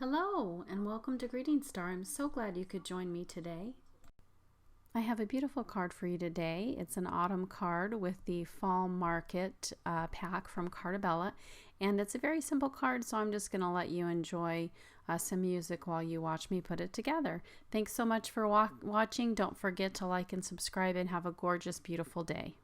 Hello and welcome to Greetingstar. I'm so glad you could join me today. I have a beautiful card for you today. It's an autumn card with the fall market pack from Cartabella, and it's a very simple card, so I'm just going to let you enjoy some music while you watch me put it together. Thanks so much for watching. Don't forget to like and subscribe, and have a gorgeous, beautiful day.